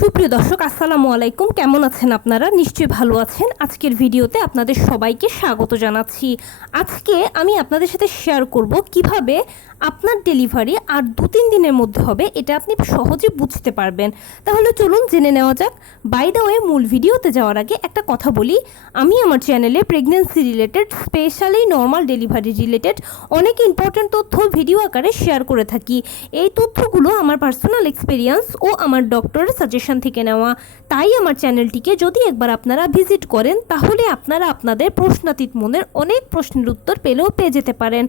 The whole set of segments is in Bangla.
সুপ্রিয় দর্শক, আসসালামু আলাইকুম। কেমন আছেন আপনারা? নিশ্চয়ই ভালো আছেন। আজকের ভিডিওতে আপনাদের সবাইকে স্বাগত জানাচ্ছি। আজকে আমি আপনাদের সাথে শেয়ার করব কিভাবে আপনার ডেলিভারি আর 2-3 দিনের মধ্যে হবে, এটা আপনি সহজে বুঝতে পারবেন। তাহলে চলুন জেনে নেওয়া যাক। বাই দ্য ওয়ে, মূল ভিডিওতে যাওয়ার আগে একটা কথা বলি, আমি আমার চ্যানেলে pregnancy related, specially normal delivery related অনেক ইম্পর্ট্যান্ট তথ্য ভিডিও আকারে শেয়ার করে থাকি। এই তথ্যগুলো আমার পার্সোনাল এক্সপিরিয়েন্স ও আমার ডক্টরের সাজেশন থেকে নেওয়া। তাই আমার চ্যানেলটিকে যদি একবার আপনারা ভিজিট করেন, তাহলে আপনারা আপনাদের প্রশ্নাতীত মনের অনেক প্রশ্নের উত্তর পেয়ে যেতে পারেন।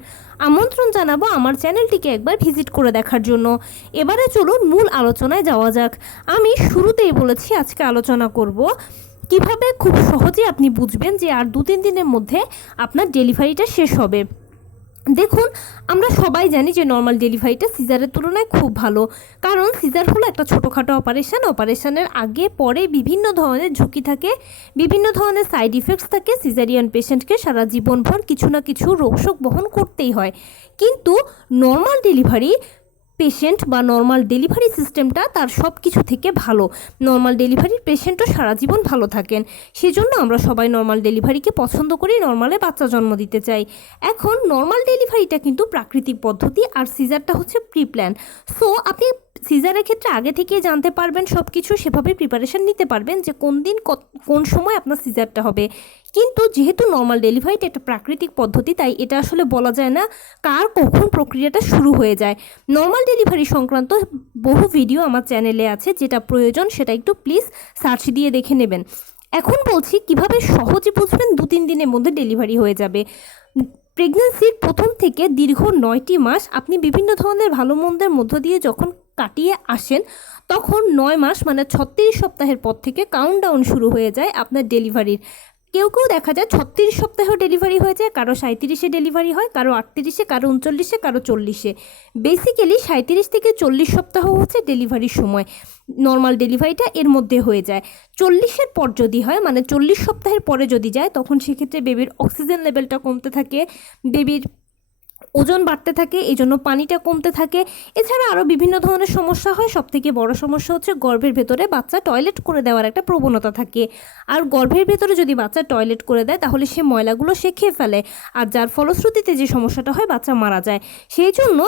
আমন্ত্রণ জানাবো আমার চ্যানেলটিকে একবার ভিজিট করে দেখার জন্য। এবারে চলুন মূল আলোচনায় যাওয়া যাক। আমি শুরুতেই বলেছি আজকে আলোচনা করব কিভাবে খুব সহজে আপনি বুঝবেন যে আর 2-3 দিনের মধ্যে আপনার ডেলিভারিটা শেষ হবে। দেখুন, আমরা সবাই জানি যে নর্মাল ডেলিভারিটা সিজারের তুলনায় খুব ভালো, কারণ সিজার হলো একটা ছোটোখাটো অপারেশনের আগে পরে বিভিন্ন ধরনের ঝুঁকি থাকে, বিভিন্ন ধরনের সাইড ইফেক্টস থাকে। সিজারিয়ান পেশেন্টকে সারা জীবনভর কিছু না কিছু রোগশোক বহন করতেই হয়। কিন্তু নর্মাল ডেলিভারি পেশেন্ট বা নর্মাল ডেলিভারি সিস্টেমটা তার সব কিছু থেকে ভালো। নর্মাল ডেলিভারির পেশেন্টও সারা জীবন ভালো থাকেন। সেজন্য আমরা সবাই নর্মাল ডেলিভারিকে পছন্দ করি, নর্মালে বাচ্চা জন্ম দিতে চাই। এখন নর্মাল ডেলিভারিটা কিন্তু প্রাকৃতিক পদ্ধতি, আর সিজারটা হচ্ছে প্রি প্ল্যান। সো আপনি সিজারের ক্ষেত্রে আগে থেকেই জানতে পারবেন সব কিছু, সেভাবে প্রিপারেশান নিতে পারবেন যে কোন দিন কোন সময় আপনার সিজারটা হবে। কিন্তু যেহেতু নর্মাল ডেলিভারিটা একটা প্রাকৃতিক পদ্ধতি, তাই এটা আসলে বলা যায় না কার কখন প্রক্রিয়াটা শুরু হয়ে যায়। নর্মাল ডেলিভারি সংক্রান্ত বহু ভিডিও আমার চ্যানেলে আছে, যেটা প্রয়োজন সেটা একটু প্লিজ সার্চ দিয়ে দেখে নেবেন। এখন বলছি কিভাবে সহজে বুঝবেন 2-3 দিনের মধ্যে ডেলিভারি হয়ে যাবে। প্রেগন্যান্সির প্রথম থেকে দীর্ঘ 9টি মাস আপনি বিভিন্ন ধরনের ভালো মন্দের মধ্য দিয়ে যখন কাটিয়ে আসেন, তখন 9 মাস মানে 36 সপ্তাহের পর থেকে কাউন্টডাউন শুরু হয়ে যায় আপনার ডেলিভারির। কেউ দেখা যায় 36 সপ্তাহেও ডেলিভারি হয়ে যায়, কারো 37-এ ডেলিভারি হয়, কারো 38-এ, কারো 39-এ, কারো 40-এ। বেসিক্যালি 37 থেকে 40 সপ্তাহ হচ্ছে ডেলিভারির সময়। নর্মাল ডেলিভারিটা এর মধ্যে হয়ে যায়। 40-এর পর যদি হয়, মানে 40 সপ্তাহের পরে যদি যায়, তখন সেক্ষেত্রে বেবির অক্সিজেন লেভেলটা কমতে থাকে, বেবির ওজন বাড়তে থাকে, এই জন্য পানিটা কমতে থাকে। এছাড়া আরও বিভিন্ন ধরনের সমস্যা হয়। সবথেকে বড় সমস্যা হচ্ছে গর্ভের ভেতরে বাচ্চা টয়লেট করে দেওয়ার একটা প্রবণতা থাকে। আর গর্ভের ভেতরে যদি বাচ্চা টয়লেট করে দেয়, তাহলে সে ময়লাগুলো সে খেয়ে ফেলে, আর যার ফলশ্রুতিতে যে সমস্যাটা হয়, বাচ্চা মারা যায়। সেই জন্য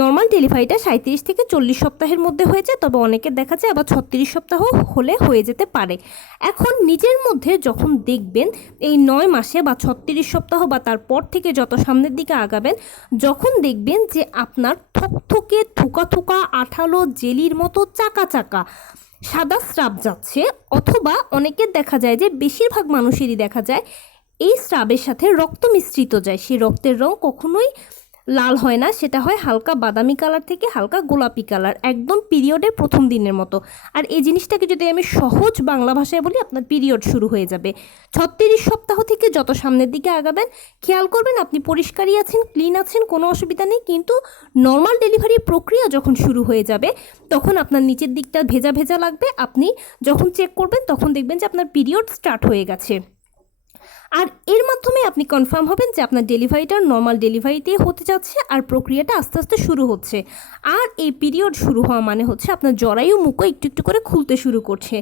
নর্মাল ডেলিভারিটা 37 থেকে 40 সপ্তাহের মধ্যে হয়ে যায়, তবে অনেকের দেখা যায় আবার 36 সপ্তাহ হলে হয়ে যেতে পারে। এখন নিজের মধ্যে যখন দেখবেন এই 9 মাসে বা 36 সপ্তাহ বা তারপর থেকে যত সামনের দিকে আগাবেন, যখন দেখবেন যে আপনার থকথকে থুকা থুকা আঠালো জেলির মতো চাকা চাকা সাদা স্রাব যাচ্ছে, অথবা অনেকের দেখা যায় যে বেশিরভাগ মানুষেরই দেখা যায় এই স্রাবের সাথে রক্ত মিশ্রিত যায়, সেই রক্তের রং কখনোই লাল হয় না, সেটা হয় হালকা বাদামি কালার থেকে হালকা গোলাপি কালার, একদম পিরিয়ডের প্রথম দিনের মতো। আর এই জিনিসটাকে যদি আমি সহজ বাংলা ভাষায় বলি, আপনার পিরিয়ড শুরু হয়ে যাবে 36 সপ্তাহ থেকে। যত সামনের দিকে আগাবেন খেয়াল করবেন আপনি পরিষ্কারই আছেন, ক্লিন আছেন, কোনো অসুবিধা নেই। কিন্তু নর্মাল ডেলিভারি প্রক্রিয়া যখন শুরু হয়ে যাবে, তখন আপনার নিচের দিকটা ভেজা ভেজা লাগবে। আপনি যখন চেক করবেন, তখন দেখবেন যে আপনার পিরিয়ড স্টার্ট হয়ে গেছে। আর এর মাধ্যমে আপনি কনফার্ম হবেন যে আপনার ডেলিভারিটা নর্মাল ডেলিভারিতেই হতে যাচ্ছে, আর প্রক্রিয়াটা আস্তে আস্তে শুরু হচ্ছে। আর এই পিরিয়ড শুরু হওয়া মানে হচ্ছে আপনার জরায়ু মুখও একটু একটু করে খুলতে শুরু করছে।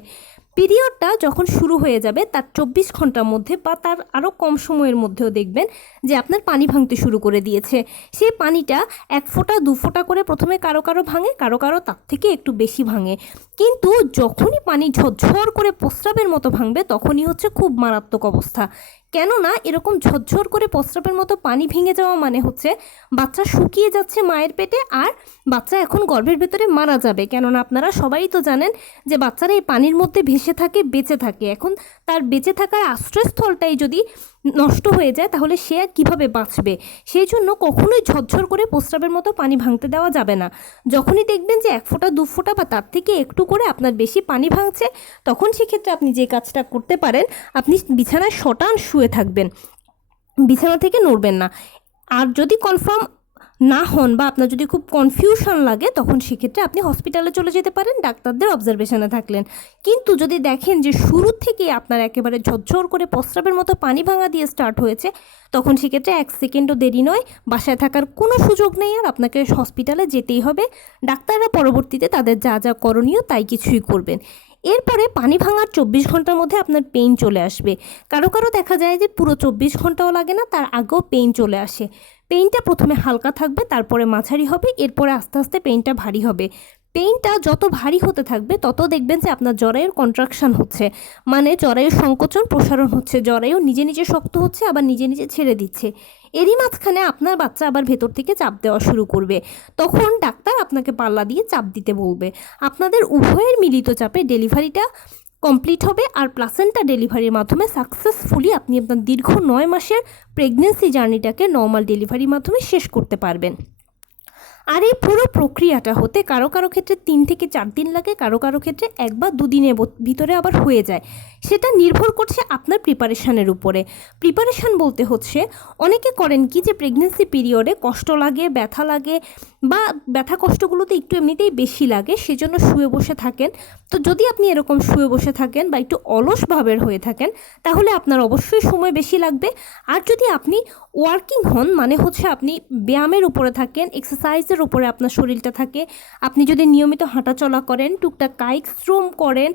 পিরিয়ডটা যখন শুরু হয়ে যাবে, তার 24 ঘন্টার মধ্যে বা তার আরও কম সময়ের মধ্যেও দেখবেন যে আপনার পানি ভাঙতে শুরু করে দিয়েছে। সেই পানিটা 1 ফোঁটা 2 ফোঁটা করে প্রথমে কারো কারো ভাঙে, কারো কারো তার থেকে একটু বেশি ভাঙে। কিন্তু যখনই পানি ঝরঝর করে প্রস্রাবের মতো ভাঙবে, তখনই হচ্ছে খুব মারাত্মক অবস্থা। কেননা এরকম ঝরঝর করে প্রস্রাবের মতো পানি ভেঙে যাওয়া মানে হচ্ছে বাচ্চা শুকিয়ে যাচ্ছে মায়ের পেটে, আর বাচ্চা এখন গর্ভের ভেতরে মারা যাবে। কেননা আপনারা সবাই তো জানেন যে বাচ্চারা এই পানির মধ্যে ভেসে থাকে, বেঁচে থাকে। এখন তার বেঁচে থাকার আশ্রয়স্থলটাই যদি নষ্ট হয়ে যায়, তাহলে সে আর কীভাবে বাঁচবে? সেই জন্য কখনোই ঝরঝর করে প্রস্রাবের মতো পানি ভাঙতে দেওয়া যাবে না। যখনই দেখবেন যে 1 ফোঁটা 2 ফোঁটা বা তার থেকে একটু করে আপনার বেশি পানি ভাঙছে, তখন সেক্ষেত্রে আপনি যে কাজটা করতে পারেন, আপনি বিছানায় শটান শুয়ে থাকবেন, বিছানা থেকে নড়বেন না। আর যদি কনফার্ম না হন বা আপনার যদি খুব কনফিউশন লাগে তখন সেক্ষেত্রে আপনি হসপিটালে চলে যেতে পারেন ডাক্তারদের অবজারভেশনে থাকলেন। কিন্তু যদি দেখেন যে শুরু থেকে আপনার একেবারে ঝরঝর করে প্রস্রাবের মতো পানি ভাঙা দিয়ে স্টার্ট হয়েছে, তখন সেক্ষেত্রে 1 সেকেন্ডও দেরি নয়, বাসায় থাকার কোনো সুযোগ নেই, আর আপনাকে হসপিটালে যেতেই হবে। ডাক্তাররা পরবর্তীতে তাদের যা যা করণীয় তাই কিছুই করবেন। এরপরে পানি ভাঙার 24 ঘন্টার মধ্যে আপনার পেইন চলে আসবে। কারো কারো দেখা যায় যে পুরো 24 ঘন্টাও লাগে না, তার আগেও পেইন চলে আসে। পেইনটা প্রথমে হালকা থাকবে, তারপরে মাঝারি হবে, এরপরে আস্তে আস্তে পেইনটা ভারী হবে। পেইনটা যত ভারী হতে থাকবে তত দেখবেন যে আপনার জরায়ুর কন্ট্রাকশন হচ্ছে, মানে জরায়ুর সংকোচন প্রসারণ হচ্ছে, জরায়ু নিজে নিজে শক্ত হচ্ছে আবার নিজে নিজে ছেড়ে দিচ্ছে। এরই মাঝখানে আপনার বাচ্চা আবার ভেতর থেকে চাপ দেওয়া শুরু করবে। তখন ডাক্তার আপনাকে পাল্লা দিয়ে চাপ দিতে বলবে। আপনাদের উভয়ের মিলিত চাপে ডেলিভারিটা কমপ্লিট হবে, আর প্লাসেন্টা ডেলিভারির মাধ্যমে সাকসেসফুলি আপনি আপনার দীর্ঘ 9 মাসের প্রেগনেন্সি জার্নিটাকে নর্মাল ডেলিভারির মাধ্যমে শেষ করতে পারবেন। আর এই পুরো প্রক্রিয়াটা হতে কারো কারো ক্ষেত্রে 3 থেকে 4 দিন লাগে, কারো কারো ক্ষেত্রে 1 বা 2 দিনের ভিতরে আবার হয়ে যায়। সেটা নির্ভর করছে আপনার প্রিপারেশানের উপরে। প্রিপারেশান বলতে হচ্ছে, অনেকে করেন কি যে প্রেগনেন্সি পিরিয়ডে কষ্ট লাগে, ব্যথা লাগে, বা ব্যথা কষ্টগুলোতে একটু এমনিতেই বেশি লাগে, সেজন্য শুয়ে বসে থাকেন। তো যদি আপনি এরকম শুয়ে বসে থাকেন বা একটু অলস ভাবের হয়ে থাকেন, তাহলে আপনার অবশ্যই সময় বেশি লাগবে। আর যদি আপনি ওয়ার্কিং হন, মানে হচ্ছে আপনি ব্যায়ামের উপরে থাকেন, এক্সারসাইজের উপরে আপনার শরীরটা থাকে, আপনি যদি নিয়মিত হাঁটাচলা করেন, টুকটাক কায়িক শ্রম করেন,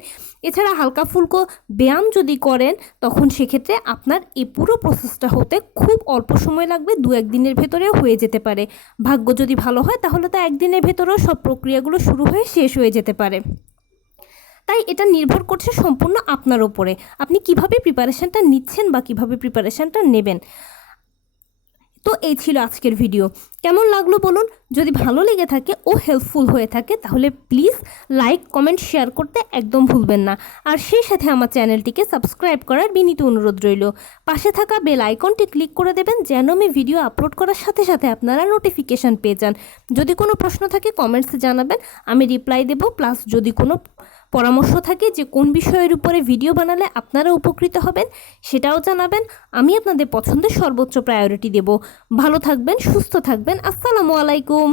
এছাড়া হালকা ফুলকো ব্যায়াম যদি করেন, তখন সেক্ষেত্রে আপনার এই পুরো প্রসেসটা হতে খুব অল্প সময় লাগবে, 2-1 দিনের ভেতরেও হয়ে যেতে পারে। ভাগ্য যদি ভালো হয় তাহলে তো 1 দিনের ভেতরেও সব প্রক্রিয়াগুলো শুরু হয়ে শেষ হয়ে যেতে পারে। তাই এটা নির্ভর করছে সম্পূর্ণ আপনার ওপরে, আপনি কিভাবে প্রিপারেশানটা নিচ্ছেন বা কিভাবে প্রিপারেশানটা নেবেন। তো এই ছিল আজকের ভিডিও। কেমন লাগলো বলুন। যদি ভালো লেগে থাকে ও হেল্পফুল হয়ে থাকে তাহলে প্লিজ লাইক, কমেন্ট, শেয়ার করতে একদম ভুলবেন না। আর সেই সাথে আমার চ্যানেলটিকে সাবস্ক্রাইব করার বিনীত অনুরোধ রইল। পাশে থাকা বেল আইকনটি ক্লিক করে দেবেন যেন আমি ভিডিও আপলোড করার সাথে সাথে আপনারা নোটিফিকেশান পেয়ে যান। যদি কোনো প্রশ্ন থাকে কমেন্টসে জানাবেন, আমি রিপ্লাই দেব। প্লাস যদি কোনো পরামর্শ থাকে যে কোন বিষয়ের উপরে ভিডিও বানালে আপনারা উপকৃত হবেন, সেটাও জানাবেন। আমি আপনাদের পছন্দের সর্বোচ্চ প্রায়োরিটি দেব। ভালো থাকবেন, সুস্থ থাকবেন। আসসালামু আলাইকুম।